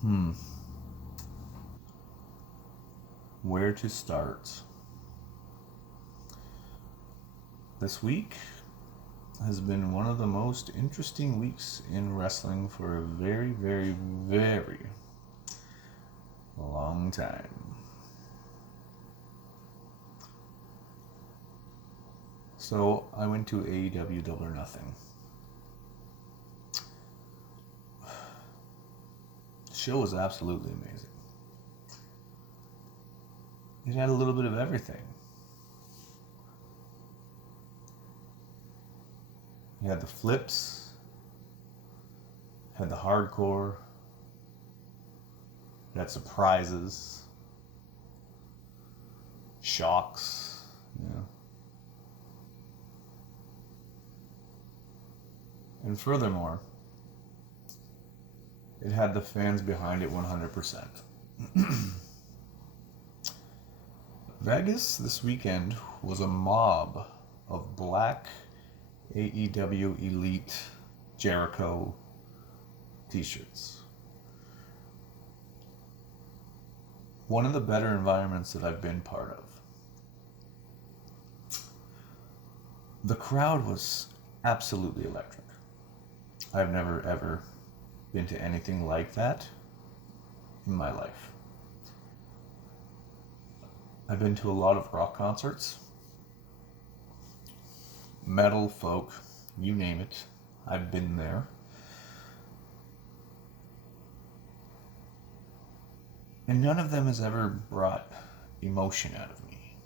Hmm. Where to start? This week has been one of the most interesting weeks in wrestling for a very, very, very long time. So I went to AEW Double or Nothing. The show was absolutely amazing. It had a little bit of everything. You had the flips, had the hardcore, you had surprises, shocks, And furthermore, it had the fans behind it 100%. Vegas this weekend was a mob of black AEW Elite Jericho t-shirts. One of the better environments that I've been part of. The crowd was absolutely electric. I've never ever been to anything like that in my life. I've been to a lot of rock concerts, metal, folk, you name it. I've been there. And none of them has ever brought emotion out of me.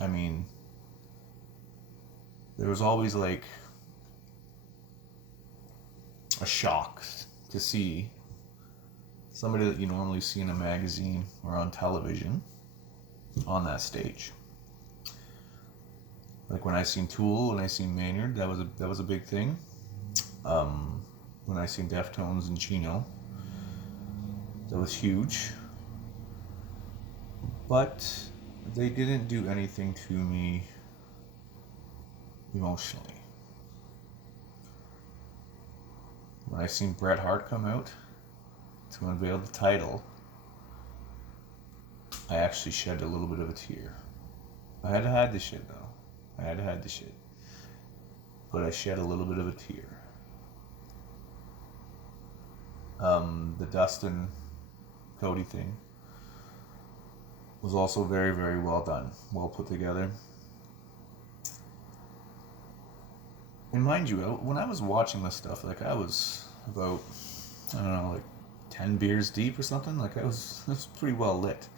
I mean, there was always like a shock to see somebody that you normally see in a magazine or on television on that stage. Like when I seen Tool, when I seen Maynard, that was a big thing. When I seen Deftones and Chino, that was huge. But they didn't do anything to me emotionally. When I seen Bret Hart come out to unveil the title, I actually shed a little bit of a tear. I had to hide the shit though. But I shed a little bit of a tear. The Dustin Cody thing was also very, very well done, well put together. And mind you, when I was watching this stuff, like I was about, I don't know, like 10 beers deep or something. Like it was pretty well lit.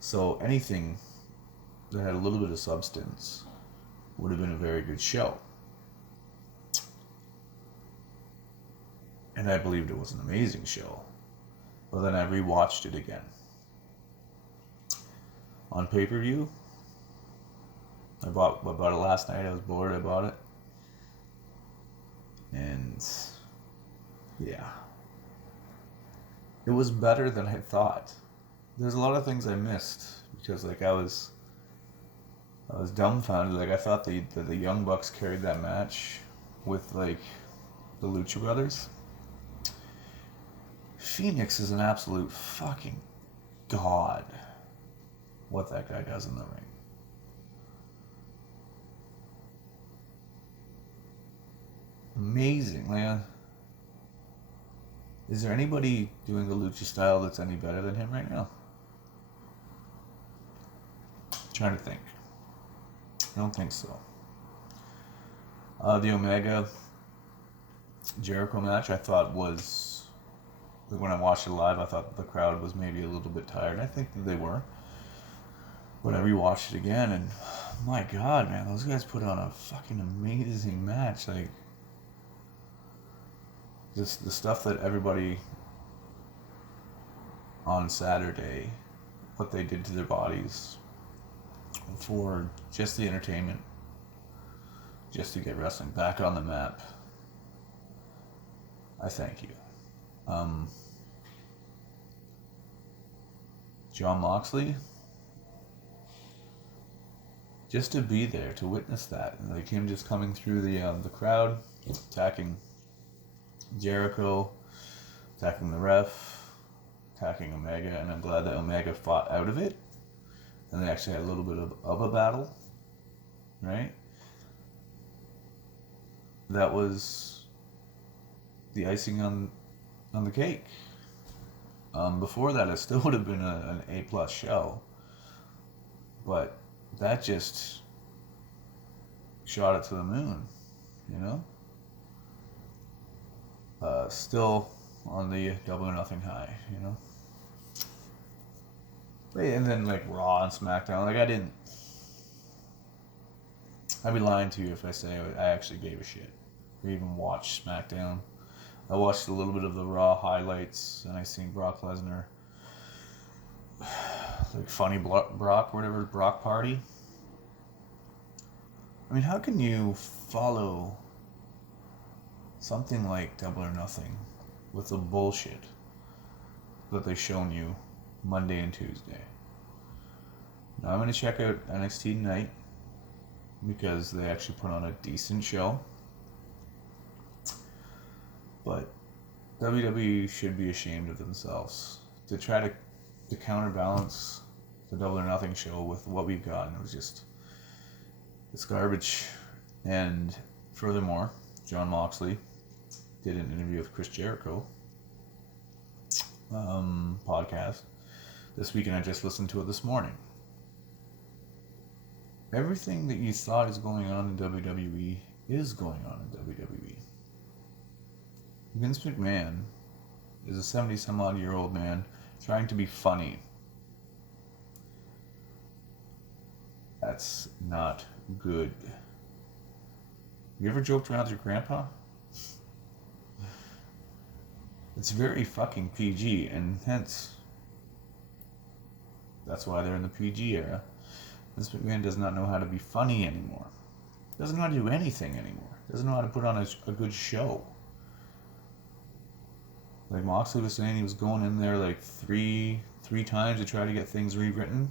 So anything that had a little bit of substance would have been a very good show. And I believed it was an amazing show. But then I rewatched it again. On pay-per-view, I bought it last night. I was bored. I bought it. And yeah, it was better than I thought. There's a lot of things I missed because like I was dumbfounded. Like I thought the Young Bucks carried that match with like the Lucha Brothers. Phoenix is an absolute fucking god. What that guy does in the ring. Amazing, man. Is there anybody doing the lucha style that's any better than him right now? I'm trying to think. I don't think so. The Omega Jericho match I thought was, when I watched it live, I thought the crowd was maybe a little bit tired. I think that they were. But I rewatched it again and my god, man, those guys put on a fucking amazing match. Like, just the stuff that everybody on Saturday, what they did to their bodies for just the entertainment, just to get wrestling back on the map. I thank you. Jon Moxley, just to be there, to witness that, and like him just coming through the crowd, attacking Jericho attacking the ref, attacking Omega, and I'm glad that Omega fought out of it. And they actually had a little bit of a battle, right? That was the icing on the cake. Before that, it still would have been an A+ show, but that just shot it to the moon, you know? Still on the Double or Nothing high, you know? And then like Raw and Smackdown, like I'd be lying to you if I say I actually gave a shit or even watched Smackdown. I watched a little bit of the Raw highlights, and I seen Brock Lesnar, like funny Brock, whatever, Brock Party. I mean, how can you follow something like Double or Nothing with the bullshit that they've shown you Monday and Tuesday? Now I'm going to check out NXT tonight because they actually put on a decent show. But WWE should be ashamed of themselves to try to counterbalance the Double or Nothing show with what we've got, and it's garbage. And furthermore, Jon Moxley did an interview with Chris Jericho podcast this week, and I just listened to it this morning. Everything that you thought is going on in WWE is going on in WWE. Vince McMahon is a 70-some-odd-year-old man trying to be funny. That's not good. You ever joked around with your grandpa? It's very fucking PG, and hence, that's why they're in the PG era. Vince McMahon does not know how to be funny anymore. Doesn't know how to do anything anymore. Doesn't know how to put on a good show. Like Moxley was saying, he was going in there like three times to try to get things rewritten,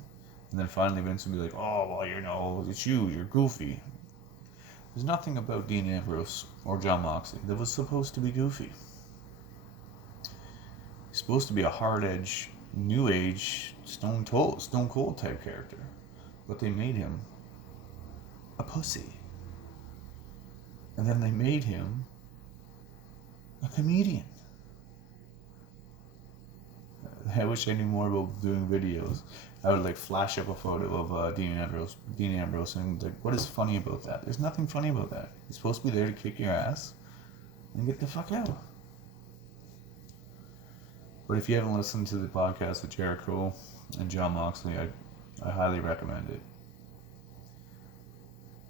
and then finally Vince would be like, "Oh well, you know, it's you're goofy." There's nothing about Dean Ambrose or Jon Moxley that was supposed to be goofy. He's supposed to be a hard-edge, new age, stone cold type character, but they made him a pussy, and then they made him a comedian. I wish I knew more about doing videos. I would like flash up a photo of Dean Ambrose, and like, what is funny about that? There's nothing funny about that. He's supposed to be there to kick your ass and get the fuck out. But if you haven't listened to the podcast with Jericho and Jon Moxley, I highly recommend it.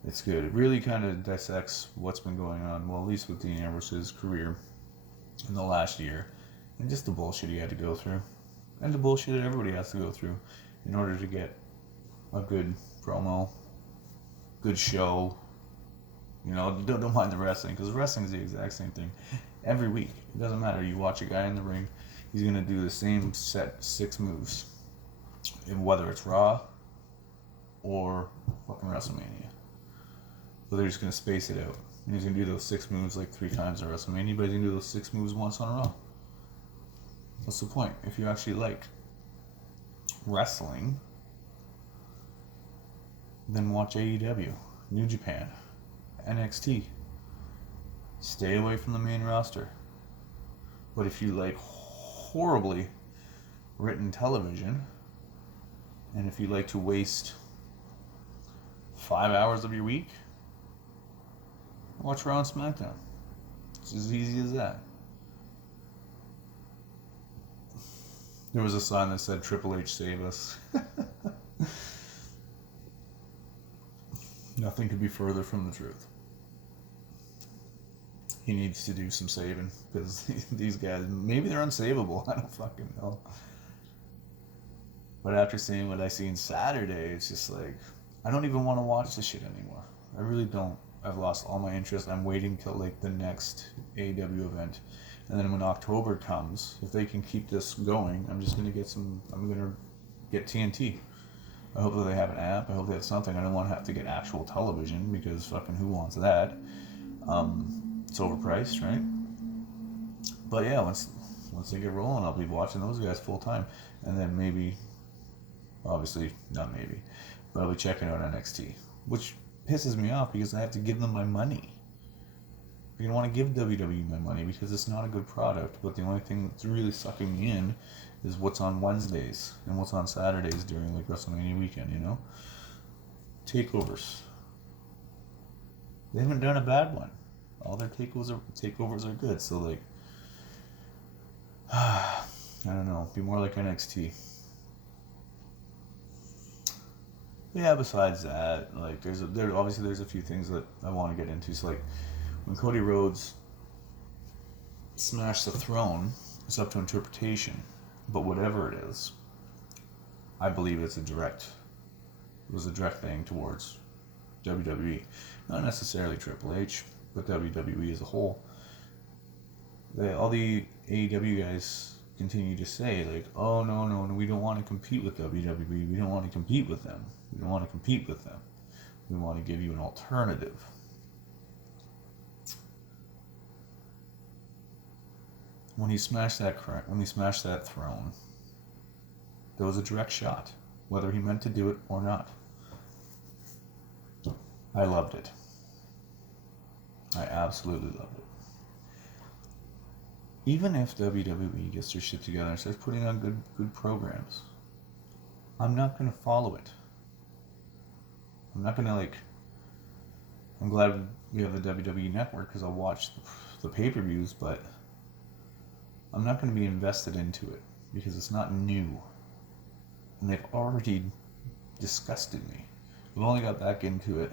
It's good. It really kind of dissects what's been going on, well, at least with Dean Ambrose's career in the last year, and just the bullshit he had to go through. And the bullshit that everybody has to go through in order to get a good promo, good show. You know, don't mind the wrestling, because wrestling is the exact same thing every week. It doesn't matter. You watch a guy in the ring, he's going to do the same set 6 moves, and whether it's Raw or fucking WrestleMania. But they're just going to space it out. And he's going to do those 6 moves like 3 times at WrestleMania, but he's going to do those 6 moves once on Raw. What's the point? If you actually like wrestling, then watch AEW, New Japan, NXT. Stay away from the main roster. But if you like horribly written television, and if you like to waste 5 hours of your week, watch Raw and SmackDown. It's as easy as that. There was a sign that said, "Triple H, save us." Nothing could be further from the truth. He needs to do some saving, because these guys, maybe they're unsavable. I don't fucking know. But after seeing what I seen Saturday, it's just like, I don't even want to watch this shit anymore. I really don't. I've lost all my interest. I'm waiting till like the next AEW event. And then when October comes, if they can keep this going, I'm going to get TNT. I hope that they have an app. I hope they have something. I don't want to have to get actual television, because fucking who wants that? It's overpriced, right? But yeah, once they get rolling, I'll be watching those guys full time, and then maybe, obviously not maybe, but I'll be checking out NXT, which pisses me off because I have to give them my money. I don't want to give WWE my money because it's not a good product, but the only thing that's really sucking me in is what's on Wednesdays and what's on Saturdays during like WrestleMania weekend, you know? Takeovers. They haven't done a bad one. All their takeovers are good, so like, I don't know, be more like NXT. But yeah, besides that, like, there's a few things that I want to get into. So like, when Cody Rhodes smashed the throne, it's up to interpretation. But whatever it is, I believe it was a direct thing towards WWE. Not necessarily Triple H, but WWE as a whole. All the AEW guys continue to say, like, oh, no, we don't want to compete with WWE. We don't want to compete with them. We don't want to compete with them. We want to give you an alternative. When he smashed that throne, there was a direct shot, whether he meant to do it or not. I loved it. I absolutely loved it. Even if WWE gets their shit together and starts putting on good programs, I'm not going to follow it. I'm not going to, like... I'm glad we have the WWE Network because I'll watch the pay-per-views, but I'm not going to be invested into it because it's not new. And they've already disgusted me. I've only got back into it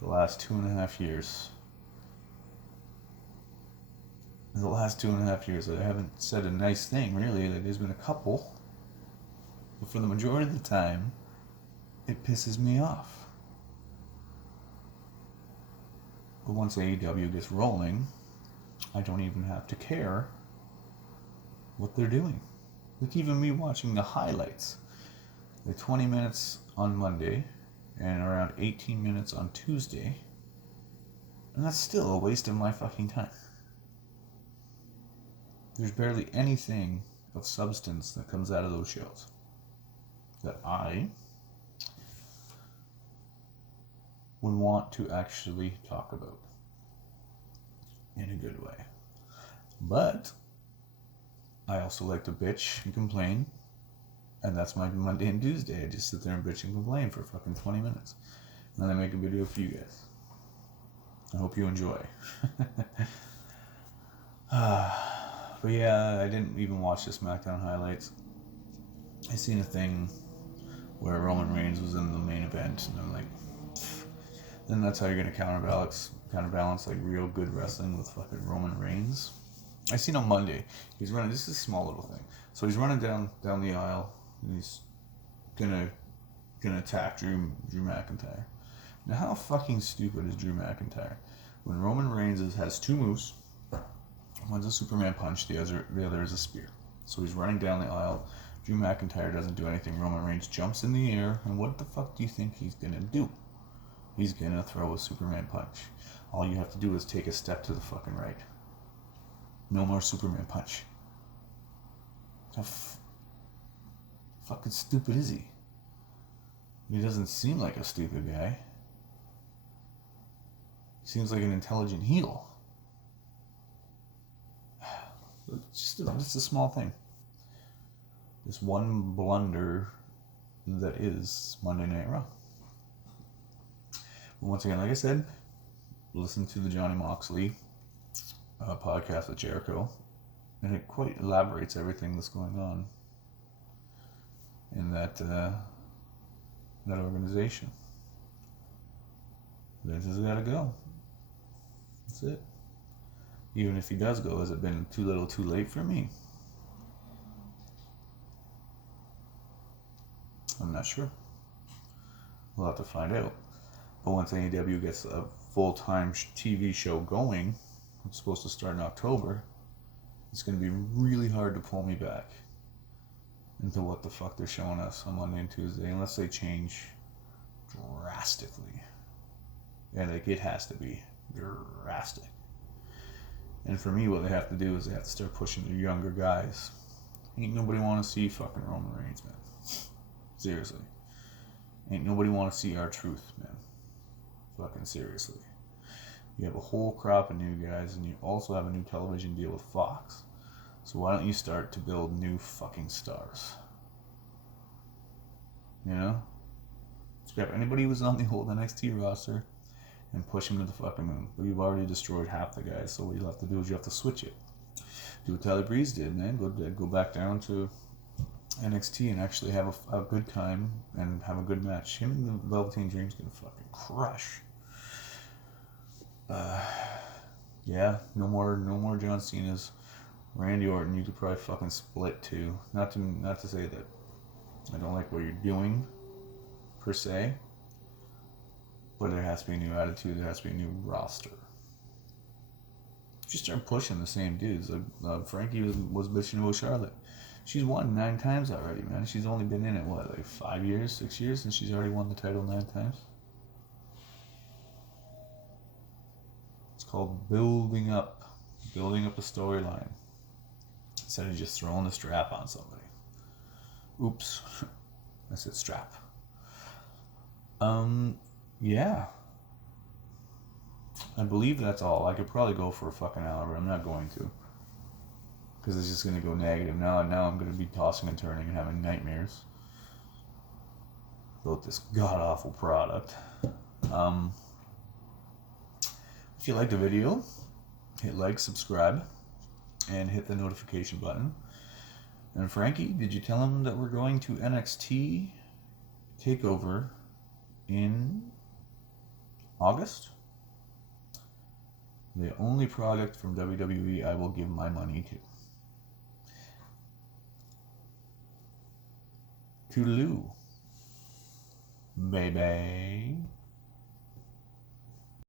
the last 2.5 years. In the last 2.5 years, I haven't said a nice thing, really. Like, there's been a couple. But for the majority of the time, it pisses me off. But once AEW gets rolling, I don't even have to care what they're doing. Like, even me watching the highlights. The 20 minutes on Monday and around 18 minutes on Tuesday. And that's still a waste of my fucking time. There's barely anything of substance that comes out of those shows that I would want to actually talk about in a good way. But I also like to bitch and complain, and that's my Monday and Tuesday. I just sit there and bitch and complain for fucking 20 minutes. And then I make a video for you guys. I hope you enjoy. But yeah, I didn't even watch the Smackdown highlights. I seen a thing where Roman Reigns was in the main event, and I'm like, then that's how you're gonna counterbalance like real good wrestling with fucking Roman Reigns. I seen on Monday, he's running, this is a small little thing. So he's running down the aisle, and he's gonna attack Drew McIntyre. Now how fucking stupid is Drew McIntyre? When Roman Reigns has two moves, one's a Superman punch, the other is a spear. So he's running down the aisle. Drew McIntyre doesn't do anything. Roman Reigns jumps in the air, and what the fuck do you think he's gonna do? He's gonna throw a Superman punch. All you have to do is take a step to the fucking right. No more Superman punch. How fucking stupid is he? He doesn't seem like a stupid guy. He seems like an intelligent heel. Just a small thing. This one blunder that is Monday Night Raw. But once again, like I said, listen to the Jon Moxley podcast with Jericho, and it quite elaborates everything that's going on in that organization. Vince has got to go. That's it. Even if he does go, has it been too little too late for me? I'm not sure. We'll have to find out. But once AEW gets a full-time TV show going, it's supposed to start in October, it's going to be really hard to pull me back into what the fuck they're showing us on Monday and Tuesday, unless they change drastically. Yeah, like, it has to be drastic. And for me, what they have to do is they have to start pushing their younger guys. Ain't nobody want to see fucking Roman Reigns, man. Seriously. Ain't nobody want to see R-Truth, man. Fucking seriously. You have a whole crop of new guys, and you also have a new television deal with Fox. So why don't you start to build new fucking stars? You know? Scrap anybody who was on the old NXT roster and push them to the fucking moon. But you've already destroyed half the guys, so what you'll have to do is you have to switch it. Do what Tyler Breeze did, man. Go back down to NXT and actually have a good time and have a good match. Him and the Velveteen Dream's gonna fucking crush. Yeah, no more John Cena's. Randy Orton, you could probably fucking split too. Not to say that I don't like what you're doing, per se. But there has to be a new attitude. There has to be a new roster. Just start pushing the same dudes. Like Frankie was bitching about Charlotte. She's won 9 times already, man. She's only been in it, what, like 5 years, 6 years, and she's already won the title 9 times. It's called building up a storyline instead of just throwing the strap on somebody. Oops, I said strap. Yeah. I believe that's all. I could probably go for a fucking hour, but I'm not going to. Because it's just going to go negative. Now I'm going to be tossing and turning and having nightmares about this god-awful product. If you liked the video, hit like, subscribe, and hit the notification button. And Frankie, did you tell him that we're going to NXT TakeOver in August? The only product from WWE I will give my money to. Toodaloo, baby.